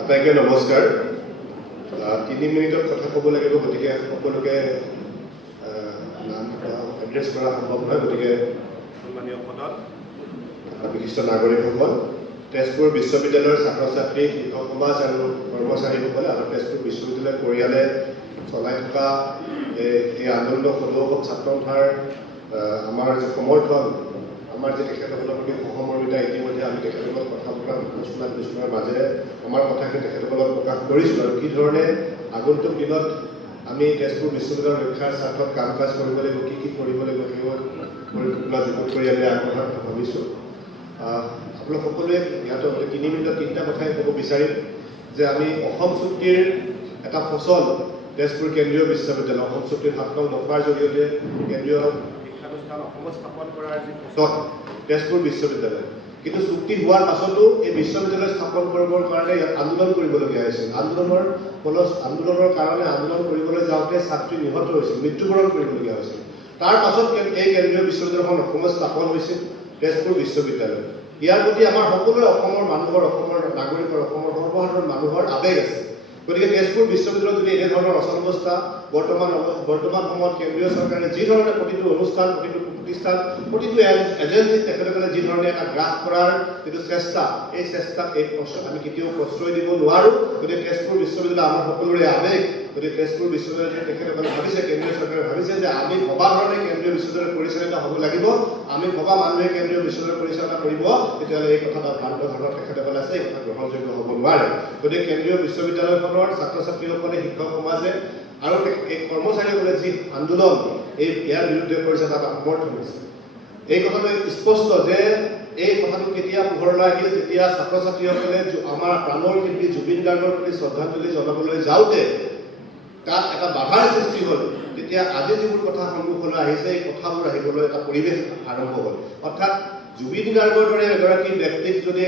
আটাইকে নমস্কাৰ। 3 মিনিটত কথা ক'ব লাগিব, গতিকে সকলোকে নাম এড্ৰেছ কৰা সম্ভৱ নহয়। গতিকে সন্মানীয় সদন, বিশিষ্ট নাগৰিকসকল, তেজপুৰ বিশ্ববিদ্যালয়ৰ ছাত্ৰ ছাত্ৰী, শিক্ষক সমাজ আৰু কৰ্মচাৰীসকলে আৰু তেজপুৰ বিশ্ববিদ্যালয়ৰ পৰিয়ালে চলাই থকা এই আনন্দ সদৌ ছাত্ৰ সন্থাৰ আমাৰ যে সমৰ্থন, আমাৰ যে তেখেতসকলৰ প্ৰতি সহমৰ্মিতা, ইতিমধ্যে আমি তেখেতসকলক কথা বতৰা আলোচনাৰ মাজেৰে আমাৰ কথাখিনি তেখেতসকলক প্ৰকাশ কৰিছোঁ আৰু কি ধৰণে আগন্তুক দিনত আমি তেজপুৰ বিশ্ববিদ্যালয়ৰ ৰক্ষাৰ স্বাৰ্থত কাম কাজ কৰিব লাগিব, কি কৰিব লাগিব, সেইবোৰ পৰিকল্পনা যুগুত কৰি আমি আগবঢ়াৰ কথা ভাবিছোঁ। আপোনালোক সকলোৱে ইয়াত 3 মিনিটত 3টা কথাই ক'ব বিচাৰিম যে আমি অসম চুক্তিৰ এটা ফচল তেজপুৰ কেন্দ্ৰীয় বিশ্ববিদ্যালয়, অসম চুক্তিৰ 7 নং দফাৰ জৰিয়তে কেন্দ্ৰীয় শিক্ষানুষ্ঠান অসমত স্থাপন কৰাৰ যি ফচল তেজপুৰ বিশ্ববিদ্যালয়, কিন্তু চুক্তি হোৱাৰ পাছতো এই বিশ্ববিদ্যালয় স্থাপন কৰিবৰ কাৰণে ইয়াত আন্দোলন কৰিবলগীয়া হৈছিল। আন্দোলনৰ কাৰণে আন্দোলন কৰিবলৈ যাওঁতে ছাত্ৰী নিহত হৈছিল, মৃত্যুবৰণ কৰিবলগীয়া হৈছিল। তাৰ পাছত এই কেন্দ্ৰীয় বিশ্ববিদ্যালয়খন অসমত স্থাপন হৈছিল, তেজপুৰ বিশ্ববিদ্যালয়। ইয়াৰ প্ৰতি আমাৰ সকলোৰে অসমৰ মানুহৰ, অসমৰ নাগৰিকৰ, অসমৰ সৰ্বসাধাৰণ মানুহৰ আৱেগ আছে। গতিকে তেজপুৰ বিশ্ববিদ্যালয়ত যদি এনেধৰণৰ অচলাৱস্থা বৰ্তমান সময়ত কেন্দ্ৰীয় চৰকাৰে যি ধৰণে প্ৰতিটো অনুষ্ঠান, প্ৰতিটো প্ৰতিষ্ঠান, প্ৰতিটো এজেঞ্চিত তেখেতসকলে যি ধৰণে এটা গ্ৰাস কৰাৰ যিটো চেষ্টা, এই চেষ্টাক আমি কেতিয়াও প্ৰশ্ৰয় দিব নোৱাৰোঁ। গতিকে তেজপুৰ বিশ্ববিদ্যালয় আমাৰ সকলোৰে আৱেগ। গতিকে তেজপুৰ বিশ্ববিদ্যালয় তেখেতসকলে ভাবিছে, কেন্দ্ৰীয় চৰকাৰে ভাবিছে যে আমি ভবা ধৰণে কেন্দ্ৰীয় বিশ্ববিদ্যালয় পৰিচালিত হ'ব লাগিব, আমি ভবা মানুহে কেন্দ্ৰীয় বিশ্ববিদ্যালয় পৰিচালনা কৰিব, তেতিয়াহ'লে এই কথাত ভ্ৰান্ত ধাৰণা তেখেতসকলে আছে, এই কথা গ্ৰহণযোগ্য হ'ব নোৱাৰে। গতিকে কেন্দ্ৰীয় বিশ্ববিদ্যালয়খনৰ ছাত্ৰ ছাত্ৰীসকলে, শিক্ষক সমাজে আৰু এই কৰ্মচাৰীসকলে যি আন্দোলন ইয়াৰ বিৰুদ্ধে কৰিছে, তাত সমৰ্থন হৈছে। এই কথাটো স্পষ্ট যে এই কথাটো কেতিয়া পোহৰলৈ আহিল, যেতিয়া ছাত্ৰ ছাত্ৰীসকলে আমাৰ প্ৰাণৰ শিল্পী জুবিন গাৰ্গৰ প্ৰতি শ্ৰদ্ধাঞ্জলি জনাবলৈ যাওঁতে তাত এটা বাধাৰ সৃষ্টি হ'ল। তেতিয়া আজি যিবোৰ কথা সন্মুখলৈ আহিছে, এই কথাবোৰ আহিবলৈ এটা পৰিৱেশ আৰম্ভ হ'ল। অৰ্থাৎ জুবিন গাৰ্গৰ দৰে এগৰাকী ব্যক্তিক যদি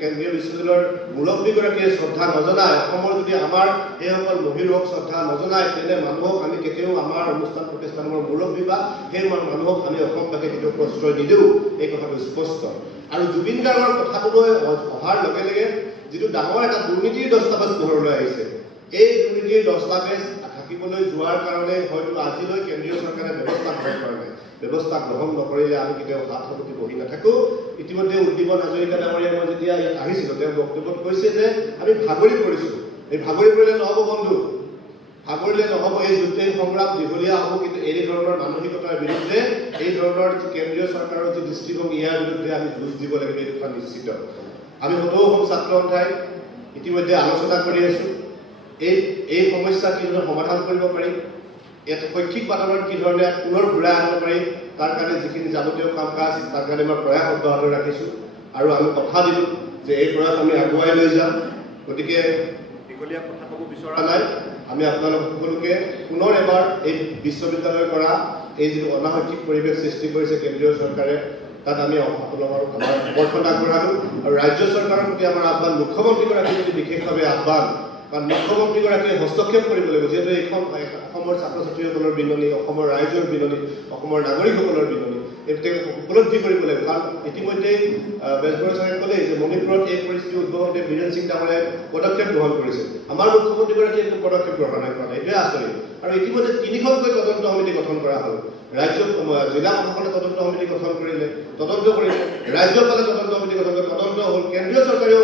কেন্দ্ৰীয় বিশ্ববিদ্যালয়ৰ মুৰব্বীগৰাকীয়ে শ্ৰদ্ধা নজনায়, অসমৰ যদি আমাৰ এইসকল মহিৰক শ্ৰদ্ধা নজনায়, তেনে মানুহক আমি কেতিয়াও আমাৰ অনুষ্ঠান প্ৰতিষ্ঠানৰ মুৰব্বী বা সেই মানুহক আমি অসমবাসী কেতিয়াও প্ৰশ্ৰয় নিদিওঁ, এই কথাটো স্পষ্ট। আৰু জুবিন গাৰ্গৰ কথাটোলৈ অহাৰ লগে লগে যিটো ডাঙৰ এটা দুৰ্নীতিৰ দস্তাবেজ পোহৰলৈ আহিছে, এই দুৰ্নীতিৰ দস্তাবেজ থাকিবলৈ যোৱাৰ কাৰণে হয়তো আজিলৈ কেন্দ্ৰীয় চৰকাৰে ব্যৱস্থা গ্ৰহণ নকৰিলে আমি কেতিয়াও হাত সাবটি বহি নাথাকোঁ। ইতিমধ্যে উদ্দীপন হাজৰিকা ডাঙৰীয়া মই যেতিয়া ইয়াত আহিছিলোঁ, তেওঁ বক্তব্যত কৈছে যে আমি ভাগৰি পৰিছোঁ। এই ভাগৰি পৰিলে নহ'ব বন্ধু, ভাগৰিলে নহ'ব। এই যুদ্ধ সংগ্ৰাম দীঘলীয়া হ'ব, কিন্তু এই ধৰণৰ মানসিকতাৰ বিৰুদ্ধে, এই ধৰণৰ কেন্দ্ৰীয় চৰকাৰৰ যি দৃষ্টিভংগী, ইয়াৰ বিৰুদ্ধে আমি যুঁজ দিব লাগিব, এই কথা নিশ্চিত। আমি সদৌ অসম ছাত্ৰ সন্থাই ইতিমধ্যে আলোচনা কৰি আছোঁ এই সমস্যা কি ধৰণে সমাধান কৰিব পাৰি, ইয়াত শৈক্ষিক বাতাবৰণ কি ধৰণে পুনৰ ঘূৰাই আনিব পাৰি, তাৰ কাৰণে যিখিনি যাৱতীয় কাম কাজ, তাৰ কাৰণে মই প্ৰয়াস অব্যাহত ৰাখিছোঁ আৰু আমি কথা দিলোঁ যে এই প্ৰয়াস আমি আগুৱাই লৈ যাম। গতিকে দীঘলীয়া কথা ক'ব বিচৰা নাই, আমি আপোনালোক সকলোকে পুনৰ এবাৰ এই বিশ্ববিদ্যালয়ৰ পৰা এই যিটো অনাশৈক্ষিক পৰিৱেশ সৃষ্টি কৰিছে কেন্দ্ৰীয় চৰকাৰে, তাত আমি আপোনালোকৰ আমাৰ সমৰ্থন আগবঢ়ালোঁ। আৰু ৰাজ্য চৰকাৰৰ প্ৰতি আমাৰ আহ্বান, মুখ্যমন্ত্ৰীগৰাকীৰ প্ৰতি বিশেষভাৱে আহ্বান, কাৰণ মুখ্যমন্ত্ৰীগৰাকীয়ে হস্তক্ষেপ কৰিব লাগিব। যিহেতু এইখন অসমৰ ছাত্ৰ ছাত্ৰীসকলৰ বিননি, অসমৰ ৰাইজৰ বিননি, অসমৰ নাগৰিকসকলৰ বিননি, তেওঁ উপলব্ধি কৰিব লাগিব। কাৰণ ইতিমধ্যেই বেজবৰুৱা ছাৰে ক'লে যে মণিপুৰত এই পৰিস্থিতি উদ্ভৱ হওঁতে বীৰেন সিং ডাঙৰীয়াই পদক্ষেপ গ্ৰহণ কৰিছে, আমাৰ মুখ্যমন্ত্ৰীগৰাকীয়ে একো পদক্ষেপ গ্ৰহণ কৰা নাই, এইটোৱে আচৰিত। আৰু ইতিমধ্যে 3খনকৈ তদন্ত সমিতি গঠন কৰা হ'ল। জিলা প্ৰশাসনে তদন্ত সমিতি গঠন কৰিলে, ৰাজ্যপালে তদন্ত সমিতি গঠন কৰিলে, তদন্ত হ'ল, কেন্দ্ৰীয় চৰকাৰেও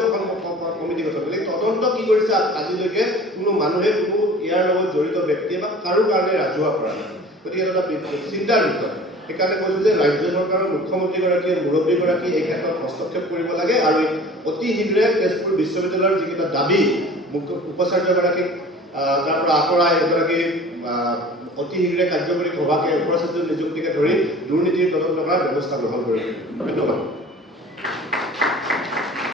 কমিটি গঠন কৰিলে। তদন্ত কি কৰিছে আজিলৈকে কোনো মানুহে, কোনো ইয়াৰ লগত জড়িত ব্যক্তিয়ে বা কাৰো কাৰণে ৰাজহুৱা কৰা নাই। গতিকে এটা চিন্তাৰ বিষয়। সেইকাৰণে কৈছোঁ যে ৰাজ্য চৰকাৰৰ মুখ্যমন্ত্ৰীগৰাকীয়ে, মুৰব্বীগৰাকীয়ে এই ক্ষেত্ৰত হস্তক্ষেপ কৰিব লাগে আৰু অতি শীঘ্ৰে তেজপুৰ বিশ্ববিদ্যালয়ৰ যিকেইটা দাবী, উপাচাৰ্যগৰাকীক তাৰ পৰা আঁতৰাই এগৰাকী অতি শীঘ্ৰে কাৰ্যকৰী সভাকে উপাচাৰ্য নিযুক্তিকে ধৰি দুৰ্নীতিৰ তদন্ত কৰাৰ ব্যৱস্থা গ্ৰহণ কৰিব। ধন্যবাদ।